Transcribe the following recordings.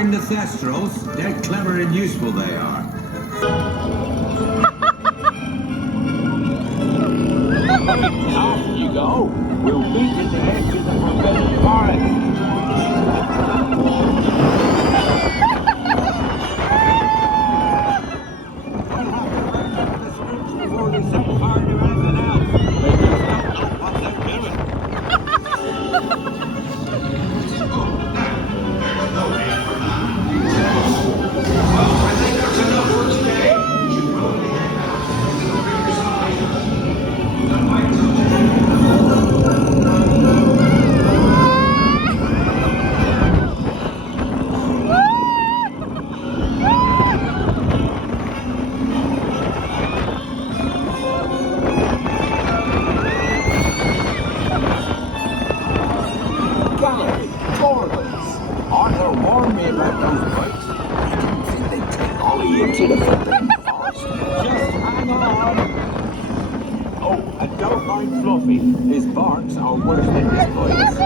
find the Thestrals. They're clever and useful, they are. Off you go. We'll meet at the edge of the forbidden forest. Before they set fire to anything else. They just don't know what they're doing. I think that's enough for today. Arthur warned me about those bikes. I didn't think they'd take all of you to the forbidden forest. Just hang on. Oh, and don't mind Fluffy. His barks are worse than his bites.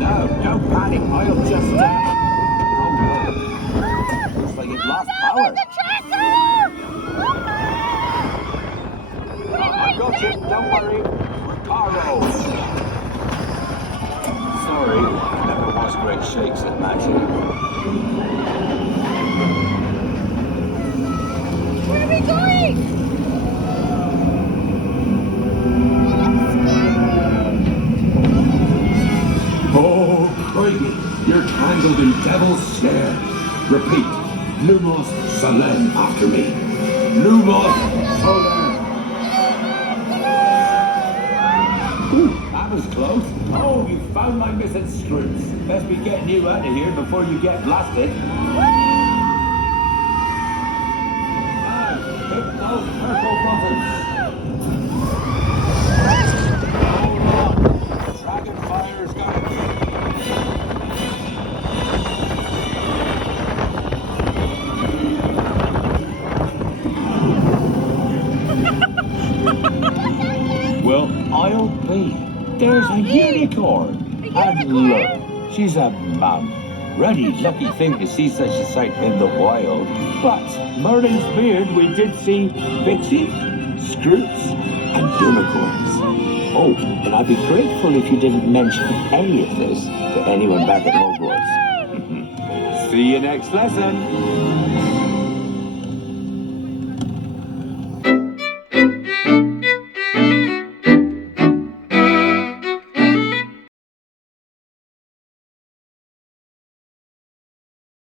No, don't panic. I'll just... Oh, no. Looks like it lost power. The tractor! I got you. Don't worry. Reparo. Sorry, never was great shakes at magic. Where are we going? Oh, crikey, you're tangled in devil's snare. Repeat, Lumos Salem after me. Lumos Salem. Ooh, that was close. Oh, you found my missing screws. Best be getting you out of here before you get blasted. Now, hit those purple buttons. Hold on. Dragon fire's got it. Well, I'll be. There's a unicorn. And look, she's a mum. Really lucky thing to see such a sight in the wild. But Merlin's beard, we did see pixies, scroots, and unicorns. Oh, and I'd be grateful if you didn't mention any of this to anyone back at Hogwarts. See you next lesson.